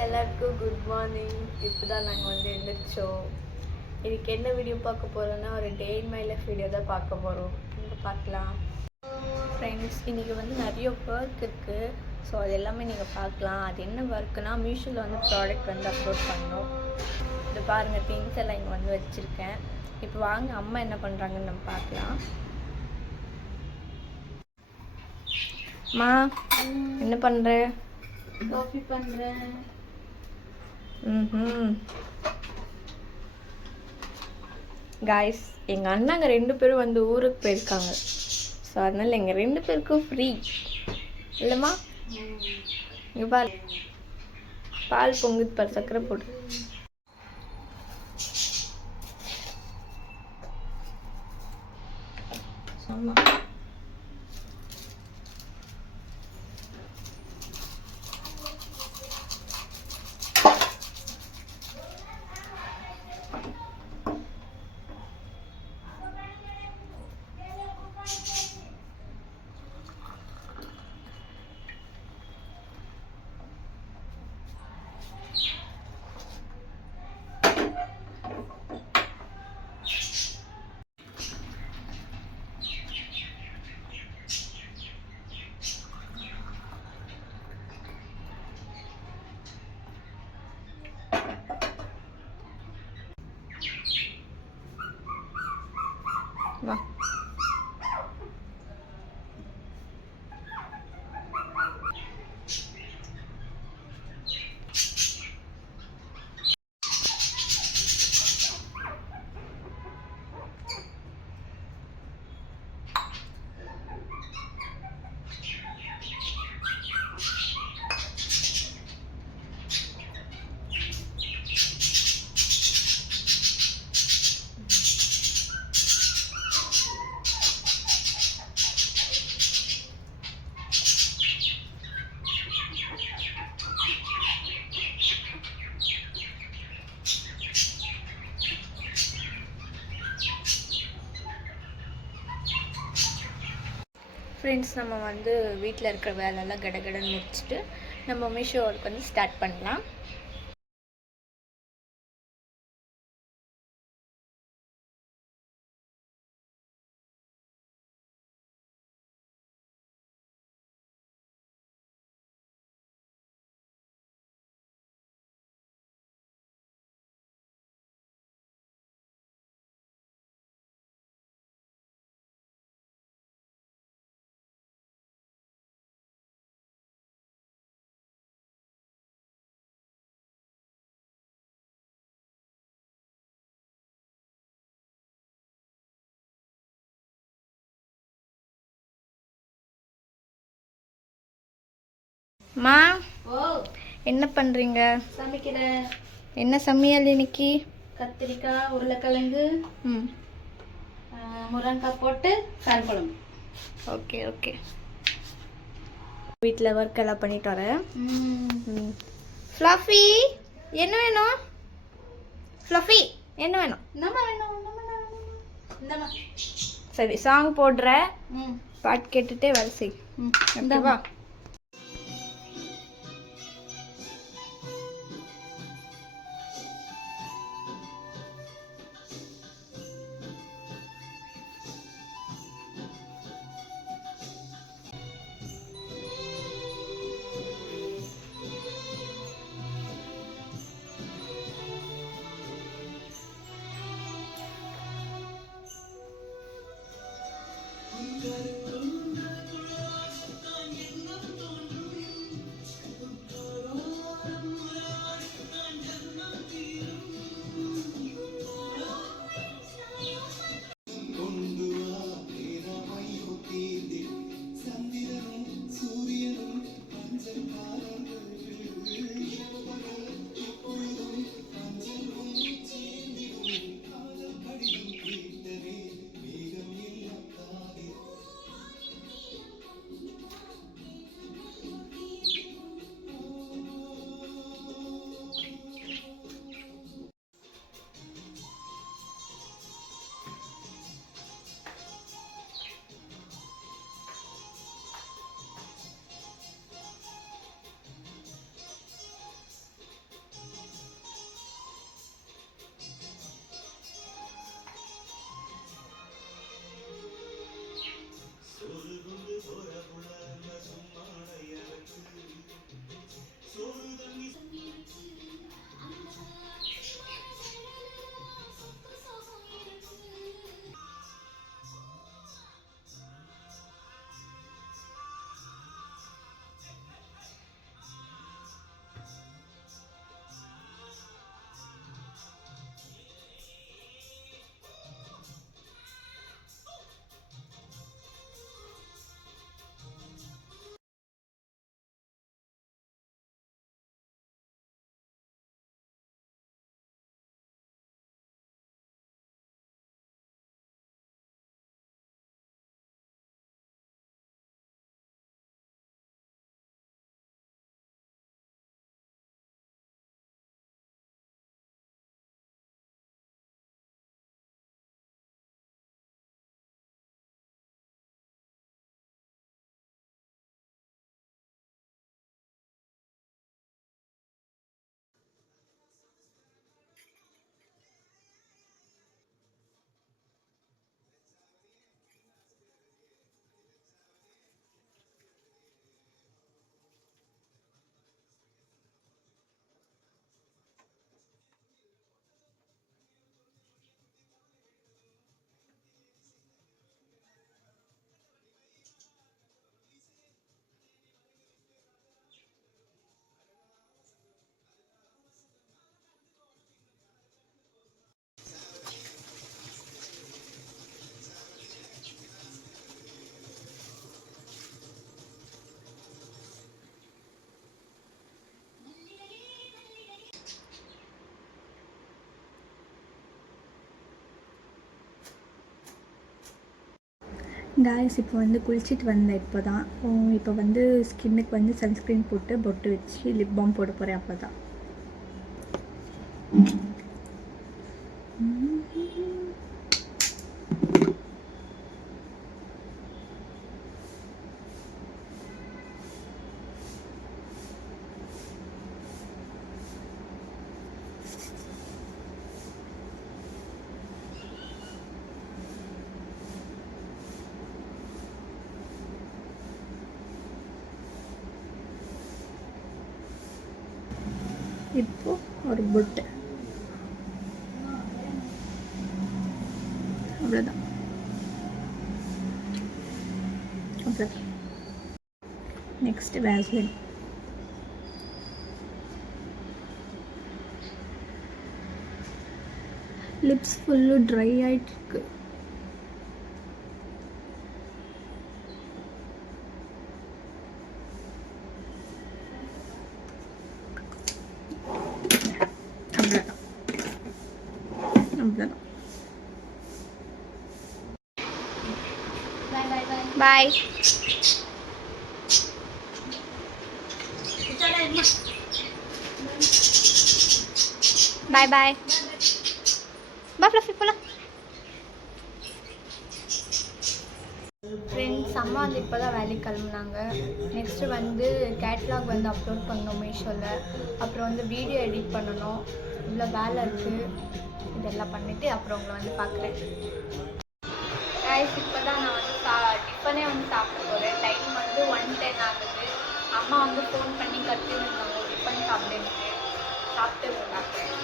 எல்லாருக்கும் good morning. இப்போ தான் நாங்கள் வந்து எழுந்திரிச்சோம். இதுக்கு என்ன வீடியோ பார்க்க போகிறோன்னா ஒரு டே இன் மை லைஃப் வீடியோ தான் பார்க்க போகிறோம். இங்கே பார்க்கலாம் ஃப்ரெண்ட்ஸ். இன்றைக்கி வந்து நிறைய ஒர்க் இருக்குது. ஸோ அது எல்லாமே நீங்கள் பார்க்கலாம். அது என்ன ஒர்க்குனா மீஷோவில் வந்து ப்ராடக்ட் வந்து அப்லோட் பண்ணோம். இது பாருங்கள், திங்ஸ் எல்லாம் இங்கே வந்து வச்சுருக்கேன். இப்போ வாங்க அம்மா என்ன பண்ணுறாங்கன்னு நம்ம பார்க்கலாம். அம்மா என்ன பண்ணுற? காஃபி பண்ணுறேன். காய்ஸ், எங்கள் அண்ணாங்க 2 பேரும் வந்து ஊருக்கு போயிருக்காங்க. ஸோ அதனால் எங்கள் 2 பேருக்கும் ஃப்ரீ இல்லைம்மா? இங்கே பால் பொங்குது பாரு, சக்கரை போடு. ஆமாம், வா. ஃப்ரெண்ட்ஸ், நம்ம வந்து வீட்டில் இருக்கிற வேலையெல்லாம் கடகடன்னு முடிச்சுட்டு நம்ம மீஷோ ஒர்க் வந்து ஸ்டார்ட் பண்ணலாம். மா, என்ன பண்ணுறீங்க? சமைக்கிறேன். என்ன சமையல் இன்னைக்கு? கத்திரிக்காய், உருளைக்கிழங்கு, முருங்கைக்காய் போட்டு கால் குழம்பு. Okay okay. வீட்டில் ஒர்க் எல்லாம் பண்ணிட்டு வரேன். ஃப்ளஃபி என்ன வேணும்? ஃப்ளஃபி என்ன வேணும்? சரி, சாங் போடுற, பாட்டு கேட்டுட்டே வேலை செய். ஓகேவா? காய்ஸ் இப்போ வந்து குளிச்சுட்டு வந்தேன் இப்போ தான். இப்போ வந்து ஸ்கின்னுக்கு வந்து சன்ஸ்க்ரீன் போட்டு பொட்டு வச்சு லிப் பாம் போட போகிறேன். அப்போ தான் இப்போ ஒரு பொட்டு அவ்வளோதான். அவ்வளோதான். Next Vaseline. Lips full dry ஆகிட்டு இருக்கு. அவ்வளோதான். பாய் பாய் பாய் பாய். பாய் பாய். பா ஃப்ளஃபி போலாம். ஃப்ரெண்ட்ஸ் அம்மா வந்து இப்போ தான் வேலைக்கு கிளம்புனாங்க. நெக்ஸ்ட்டு வந்து கேட்லாக் வந்து அப்லோட் பண்ணணும் மீஷோவில். அப்புறம் வந்து வீடியோ எடிட் பண்ணணும். இவ்வளோ வேலை இருக்குது. இதெல்லாம் பண்ணிவிட்டு அப்புறம் உங்களை வந்து பார்க்குறேன். இப்போ தான் நான் வந்து டிஃபனே வந்து சாப்பிட போகிறேன். டைம் வந்து 1:10 ஆகுது. அம்மா வந்து ஃபோன் பண்ணி கற்றுருந்தாங்க டிஃபன் சாப்பிட்டு. சாப்பிட்டு பார்க்குறேன்.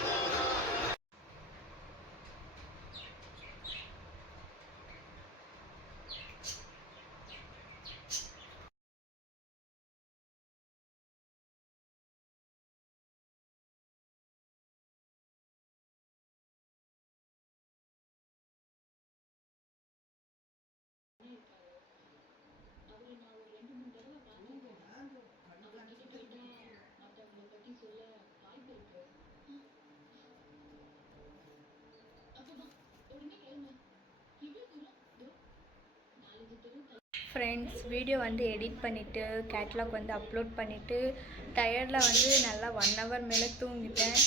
ஃப்ரெண்ட்ஸ் வீடியோ வந்து எடிட் பண்ணிவிட்டு கேட்லாக் வந்து அப்லோட் பண்ணிவிட்டு டயர்டில் வந்து நல்லா 1 hour மேலே தூங்கிட்டேன்.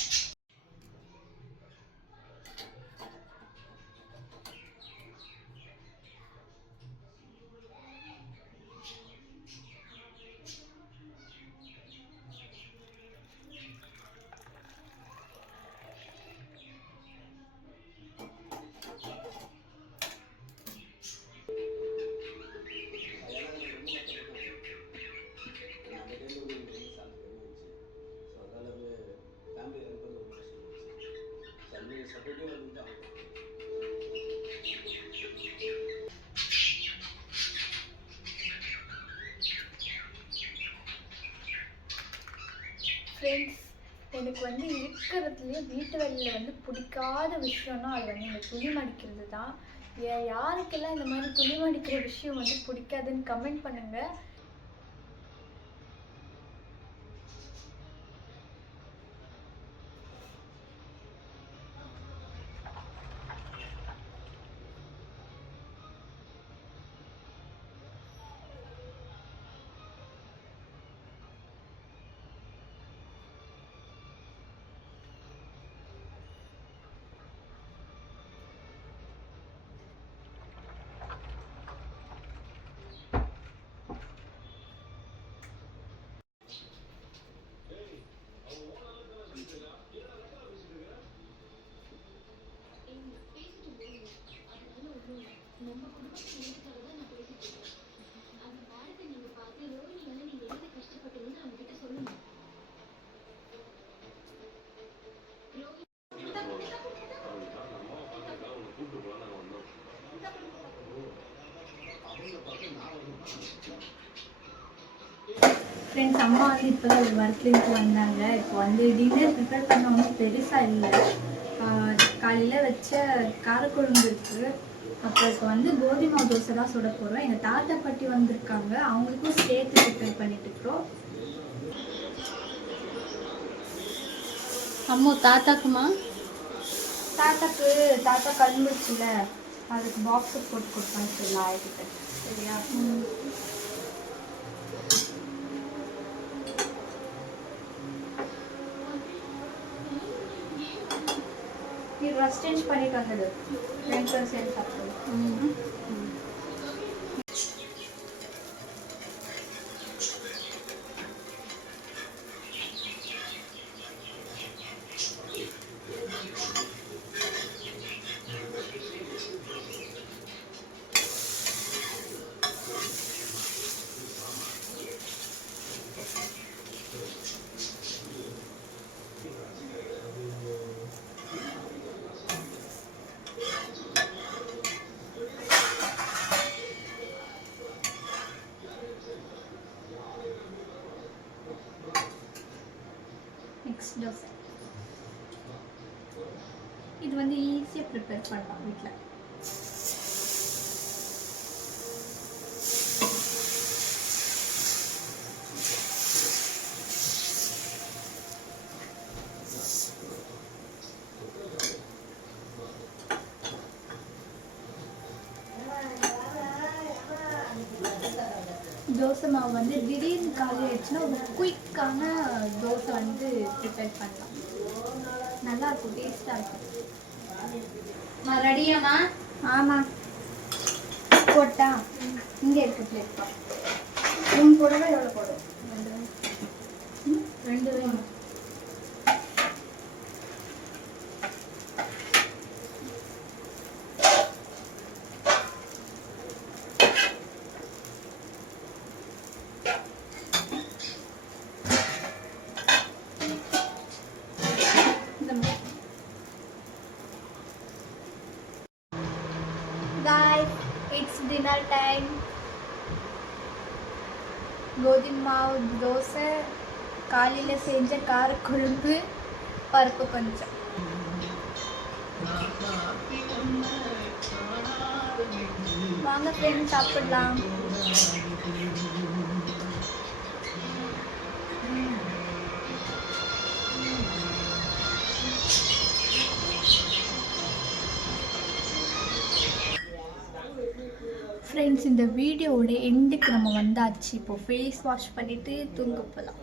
ஃப்ரெண்ட்ஸ் எனக்கு வந்து இருக்கிறதுலேயே வீட்டு வேலையில் வந்து பிடிக்காத விஷயம்னா அது வந்து இந்த துணி மடிக்கிறது தான். யாருக்கெல்லாம் இந்த மாதிரி துணி மடிக்கிற விஷயம் வந்து பிடிக்காதுன்னு கமெண்ட் பண்ணுங்கள். ஃப்ரெண்ட்ஸ் அம்மா வந்து இப்போ தான் ஒர்க்லேருந்து வந்தாங்க. இப்போ வந்து டின்னர் ப்ரிப்பேர் பண்ண ஒன்றும் பெருசாக இல்லை. காலையில் வச்ச காரக்குழம்பு இருக்குது. அப்புறம் இப்போ வந்து கோதுமை தோசை தான் சுட போகிறோம். எங்கள் தாத்தா பாட்டி வந்திருக்காங்க, அவங்களுக்கும் சேர்த்து ப்ரிப்பேர் பண்ணிட்டுருக்குறோம். அம்மா தாத்தாக்குமா? தாத்தா கல் முடிச்சுல அதுக்கு பாக்ஸு போட்டு கொடுப்பான்னு சொல்லலாம். ஆயிட்டு சரியா? நீ ட்ரெஸ் சேஞ்ச் பண்ணிட்டு வந்தது ஃப்ரெண்ட்ஸ் சேர்ந்து சாப்பிட்டு. நெக்ஸ்ட் தோசை. இது வந்து ஈஸியாக ப்ரிப்பேர் பண்ணலாம் வீட்டில். தோசை மாவு வந்து திடீர்னு காலி ஆயிடுச்சுன்னா ஒரு குயிக்கான தோசை வந்து ப்ரிப்பேர் பண்ணலாம். நல்லாயிருக்கும், டேஸ்ட்டாக இருக்கும். ரெடியாம்மா? ஆமாம். போட்டா இங்கே இருக்கு பிளேட். மூணு போடவே எவ்வளோ போடும்? ரெண்டு வேணும். Guys, it's dinner time. கோதுமை மாவு தோசை, காலையில் செஞ்ச காரக்குழம்பு, பருப்பு கொஞ்சம். வாங்க ஃப்ரெண்ட்ஸ் சாப்பிடலாம். ஃப்ரெண்ட்ஸ், இந்த வீடியோவோட எண்டுக்கு நம்ம வந்தாச்சு. இப்போ ஃபேஸ் வாஷ் பண்ணிவிட்டு தூங்க போகலாம்.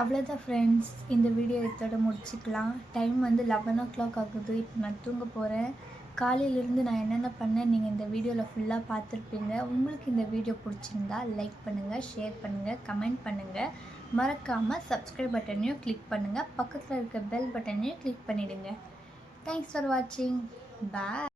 அவ்வளோதான் ஃப்ரெண்ட்ஸ், இந்த வீடியோ இதோட முடிச்சுக்கலாம். டைம் வந்து 11 o'clock ஆகுது. இப்போ நான் தூங்க போகிறேன். காலையிலேருந்து நான் என்னென்ன பண்ணேன் நீங்கள் இந்த வீடியோவில் ஃபுல்லாக பார்த்துருப்பீங்க. உங்களுக்கு இந்த வீடியோ பிடிச்சிருந்தா லைக் பண்ணுங்கள், ஷேர் பண்ணுங்கள், கமெண்ட் பண்ணுங்கள். மறக்காமல் சப்ஸ்கிரைப் பட்டனையும் கிளிக் பண்ணுங்கள். பக்கத்தில் இருக்க பெல் பட்டனையும் கிளிக் பண்ணிவிடுங்க. தேங்க்ஸ் ஃபார் வாட்சிங். பாய்.